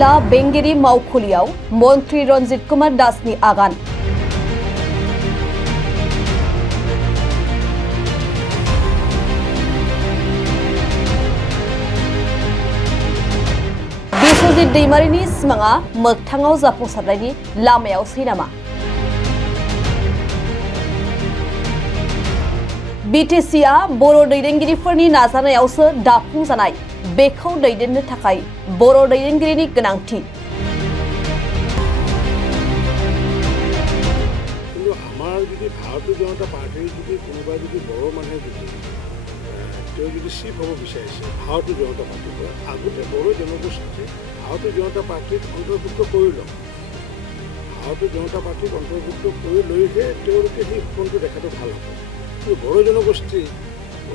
जिला बेंगिरी मावखुलियाव मन्त्री रन्जित कुमार दासनि आगान। बिस्वजित दैमारिनि सिमाङा मोगथाङाव जाफुंसारनायनि लामायावसै नामा? बिटिसिआ बर' दैदेनगिरिफोरनि नाजानायावसो दाफुंजानाय। बेखौ दैदेननो थाखाय बर' दैदेनगिरिनि गोनांथि। কিন্তু আমাৰ যদি ভাৰতীয় জনতা পাৰ্টিৰ যদি কোনোবাই যদি বড়ো মানুহে যদি তেওঁ যদি চিফ হ'ব বিচাৰিছে ভাৰতীয় জনতা পাৰ্টিৰ পৰা আগতে বড়ো জনগোষ্ঠী ভাৰতীয় জনতা পাৰ্টিত অন্তৰ্ভুক্ত কৰি লওক। ভাৰতীয় জনতা পাৰ্টিত অন্তৰ্ভুক্ত কৰি লৈহে তেওঁলোকে সেই সপোনটো দেখাটো ভাল হ'ব। কিন্তু বড়ো জনগোষ্ঠী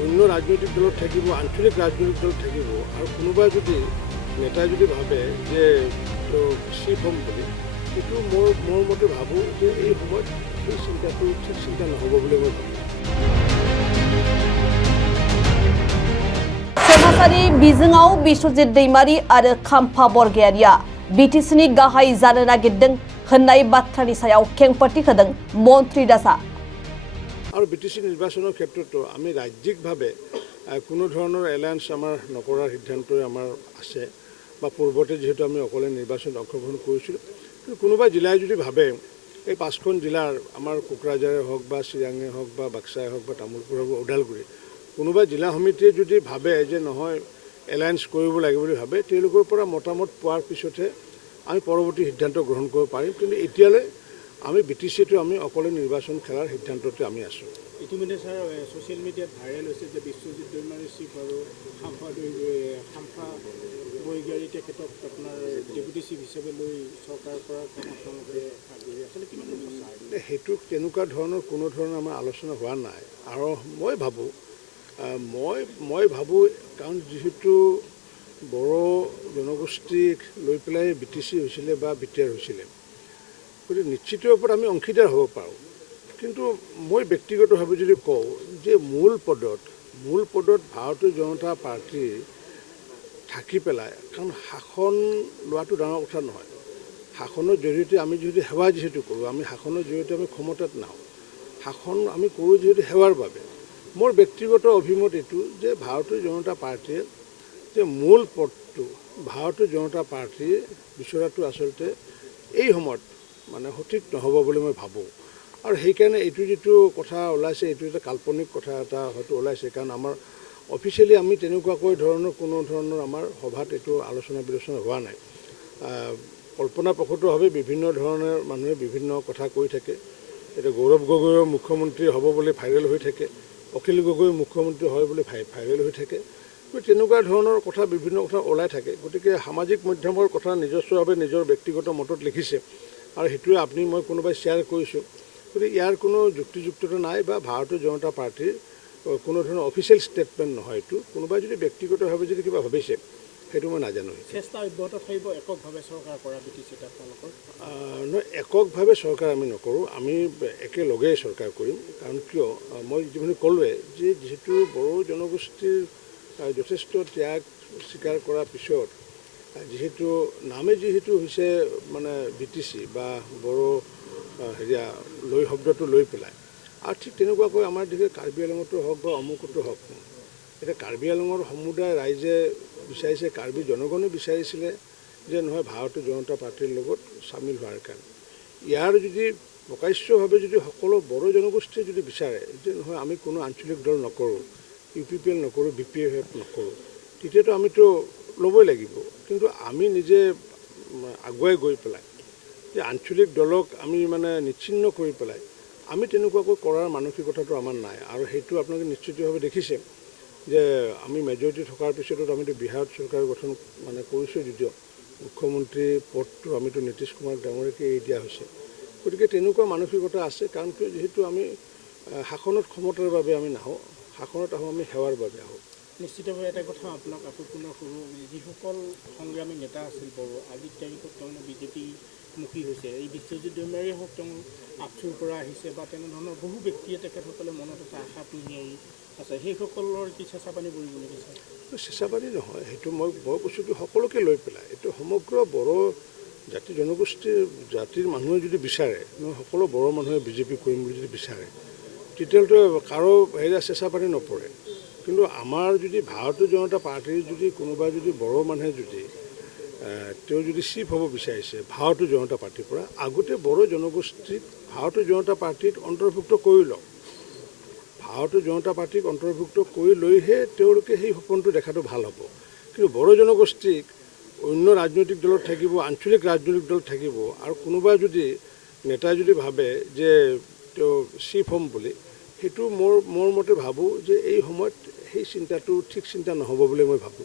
অন্য ৰাজনৈতিক দলত থাকিব, আঞ্চলিক ৰাজনৈতিক দলত থাকিব, আৰু কোনোবাই যদি নেতাই যদি ভাবে যে তেওঁ চিফ হ'ম বুলি, সেইটো মোৰ মতে ভাবোঁ যে এই সময়ত এই চিন্তাটো ঠিক চিন্তা নহ'ব বুলি মই ভাবোঁ। सोमाजारि बिजोङाव बिस्वजित दैमारि आरो खाम्फा बरगयारिया बिटिसिनि गाहाय जानो नागिरदों होननाय बाथ्रानि सायाव खेंफोरथि होदों मन्त्री दासआ। আৰু বিটিচি নিৰ্বাচনৰ ক্ষেত্ৰতো আমি ৰাজ্যিকভাৱে কোনো ধৰণৰ এলায়েন্স আমাৰ নকৰাৰ সিদ্ধান্তই আমাৰ আছে, বা পূৰ্বতে যিহেতু আমি অকলে নিৰ্বাচনত অংশগ্ৰহণ কৰিছিলোঁ। কিন্তু কোনোবা জিলাই যদি ভাবে এই 5খন জিলাৰ আমাৰ কোকৰাঝাৰে হওক বা চিৰাঙে হওক বা বাক্সাই হওক বা তামোলপুৰ হওক বা ওদালগুৰি, কোনোবা জিলা সমিতিয়ে যদি ভাবে যে নহয় এলায়েন্স কৰিব লাগে বুলি ভাবে, তেওঁলোকৰ পৰা মতামত পোৱাৰ পিছতহে আমি পৰৱৰ্তী সিদ্ধান্ত গ্ৰহণ কৰিব পাৰিম। কিন্তু এতিয়ালৈ আমি বিটিচিটো আমি অকলে নিৰ্বাচন খেলাৰ সিদ্ধান্ততে আমি আছোঁ। ইতিমধ্যে ছাৰ ছ'চিয়েল মিডিয়াত ভাইৰেল হৈছে যে বিশ্বজিৎ দৈমাৰী চিফ আৰু খাম্ফা বৰগয়াৰী তেখেতক আপোনাৰ ডেপুটি চিফ হিচাপে লৈ চৰকাৰৰ পৰা আপোনালোকে আগবাঢ়ি আচলতে কিমান সঁচা? সেইটো তেনেকুৱা ধৰণৰ কোনো ধৰণৰ আমাৰ আলোচনা হোৱা নাই। আৰু মই ভাবোঁ কাৰণ যিহেতু বড়ো জনগোষ্ঠীক লৈ পেলাই বিটিচি হৈছিলে বা বিটিআৰ হৈছিলে, গতিকে নিশ্চিত ওপৰত আমি অংশীদাৰ হ'ব পাৰোঁ। কিন্তু মই ব্যক্তিগতভাৱে যদি কওঁ যে মূল পদত ভাৰতীয় জনতা পাৰ্টীৰ থাকি পেলাই, কাৰণ শাসন লোৱাটো ডাঙৰ কথা নহয়। শাসনৰ জৰিয়তে আমি যদি সেৱা যিহেতু কৰোঁ, আমি শাসনৰ জৰিয়তে আমি ক্ষমতাত নাহোঁ, শাসন আমি কৰোঁ যিহেতু সেৱাৰ বাবে। মোৰ ব্যক্তিগত অভিমত এইটো যে ভাৰতীয় জনতা পাৰ্টীয়ে যে মূল পদটো ভাৰতীয় জনতা পাৰ্টীয়ে বিচৰাটো আচলতে এই সময়ত মানে সঠিক নহ'ব বুলি মই ভাবোঁ। আৰু সেইকাৰণে এইটো যিটো কথা ওলাইছে, এইটো এটা কাল্পনিক কথা এটা হয়তো ওলাইছে, কাৰণ আমাৰ অফিচিয়েলি আমি তেনেকুৱাকৈ কোনো ধৰণৰ আমাৰ সভাত এইটো আলোচনা বিলোচনা হোৱা নাই। কল্পনাপ্ৰসূতভাৱে বিভিন্ন ধৰণৰ মানুহে বিভিন্ন কথা কৈ থাকে। এতিয়া গৌৰৱ গগৈৰ মুখ্যমন্ত্ৰী হ'ব বুলি ভাইৰেল হৈ থাকে, অখিল গগৈ মুখ্যমন্ত্ৰী হয় বুলি ভাইৰেল হৈ থাকে। তেনেকুৱা ধৰণৰ কথা বিভিন্ন কথা ওলাই থাকে। গতিকে সামাজিক মাধ্যমৰ কথা নিজস্বভাৱে নিজৰ ব্যক্তিগত মতত লিখিছে, আৰু সেইটোৱে আপুনি মই কোনোবাই শ্বেয়াৰ কৰিছোঁ। গতিকে ইয়াৰ কোনো যুক্তিযুক্ততা নাই বা ভাৰতীয় জনতা পাৰ্টীৰ কোনো ধৰণৰ অফিচিয়েল ষ্টেটমেণ্ট নহয় এইটো। কোনোবাই যদি ব্যক্তিগতভাৱে যদি কিবা ভাবিছে সেইটো মই নাজানো। চেষ্টা অব্যাহত থাকিব এককভাৱে চৰকাৰ কৰা বিটিচিত আপোনালোকৰ? নহয়, এককভাৱে চৰকাৰ আমি নকৰোঁ, আমি একেলগে চৰকাৰ কৰিম। কাৰণ কিয়, মই যিখিনি ক'লোৱে যে যিহেতু বড়ো জনগোষ্ঠীৰ যথেষ্ট ত্যাগ স্বীকাৰ কৰাৰ পিছত যিহেতু যিহেতু হৈছে মানে বিটিচি বা বড়ো শব্দটো লৈ পেলাই, আৰু ঠিক তেনেকুৱাকৈ আমাৰ দিশে কাৰ্বি আংলঙতো হওক বা অমুকতো হওক, এতিয়া কাৰ্বি আংলঙৰ সমুদায় ৰাইজে বিচাৰিছে, কাৰ্বি জনগণে বিচাৰিছিলে যে নহয় ভাৰতীয় জনতা পাৰ্টীৰ লগত চামিল হোৱাৰ কাৰণে। ইয়াৰ যদি প্ৰকাশ্যভাৱে যদি সকলো বড়ো জনগোষ্ঠীয়ে যদি বিচাৰে যে নহয় আমি কোনো আঞ্চলিক দল নকৰোঁ, UPPL নকৰোঁ, BPF নকৰোঁ, তেতিয়াতো আমিতো ল'বই লাগিব। কিন্তু আমি নিজে আগুৱাই গৈ পেলাই যে আঞ্চলিক দলক আমি মানে নিচ্ছিন্ন কৰি পেলাই আমি তেনেকুৱাকৈ কৰাৰ মানসিকতাটো আমাৰ নাই। আৰু সেইটো আপোনালোকে নিশ্চিতভাৱে দেখিছে যে আমি মেজৰিটি থকাৰ পিছতো আমিতো বিহাৰত চৰকাৰ গঠন মানে কৰিছোঁ, যদিও মুখ্যমন্ত্ৰী পদটো আমিতো নীতিশ কুমাৰ ডাঙৰীয়াকে এৰি দিয়া হৈছে। গতিকে তেনেকুৱা মানসিকতা আছে, কাৰণ কিয় যিহেতু আমি শাসনত ক্ষমতাৰ বাবে আমি নাহোঁ, শাসনত আহোঁ আমি সেৱাৰ বাবে আহোঁ। নিশ্চিতভাৱে এটা কথা আপোনাক আকৌ পুনৰ সুধোঁ, যিসকল সংগ্ৰামী নেতা আছিল বড়ো, আজিৰ তাৰিখত তাৰমানে বিজেপিমুখী হৈছে, এই বিশ্বজিৎ দৈমাৰীয়ে হওক তেওঁ আপচুৰ পৰা আহিছে বা তেনেধৰণৰ বহু ব্যক্তিয়ে তেখেতসকলে মনত এটা আশা পুহি আছে, সেইসকলৰ কি চেঁচা পানী পৰিব নেকি? চেঁচাবাৰী নহয়, সেইটো মই কৈছোঁ কি সকলোকে লৈ পেলাই এইটো সমগ্ৰ বড়ো জাতি জনগোষ্ঠীৰ জাতিৰ মানুহে যদি বিচাৰে, সকলো বড়ো মানুহে বিজেপি কৰিম বুলি যদি বিচাৰে, তেতিয়াহ'লে কাৰো হেৰি চেঁচাপানী নপৰে। কিন্তু আমাৰ যদি ভাৰতীয় জনতা পাৰ্টীৰ যদি কোনোবা যদি বড়ো মানুহে যদি তেওঁ যদি চিফ হ'ব বিচাৰিছে ভাৰতীয় জনতা পাৰ্টীৰ পৰা, আগতে বড়ো জনগোষ্ঠীক ভাৰতীয় জনতা পাৰ্টীত অন্তৰ্ভুক্ত কৰি লওক। ভাৰতীয় জনতা পাৰ্টীক অন্তৰ্ভুক্ত কৰি লৈহে তেওঁলোকে সেই সপোনটো দেখাটো ভাল হ'ব। কিন্তু বড়ো জনগোষ্ঠীক অন্য ৰাজনৈতিক দলত থাকিব, আঞ্চলিক ৰাজনৈতিক দলত থাকিব, আৰু কোনোবা যদি নেতাই যদি ভাবে যে তেওঁ চিফ হ'ম বুলি, সেইটো মোৰ মতে ভাবোঁ যে এই সময়ত সেই চিন্তাটো ঠিক চিন্তা নহ'ব বুলি মই ভাবোঁ।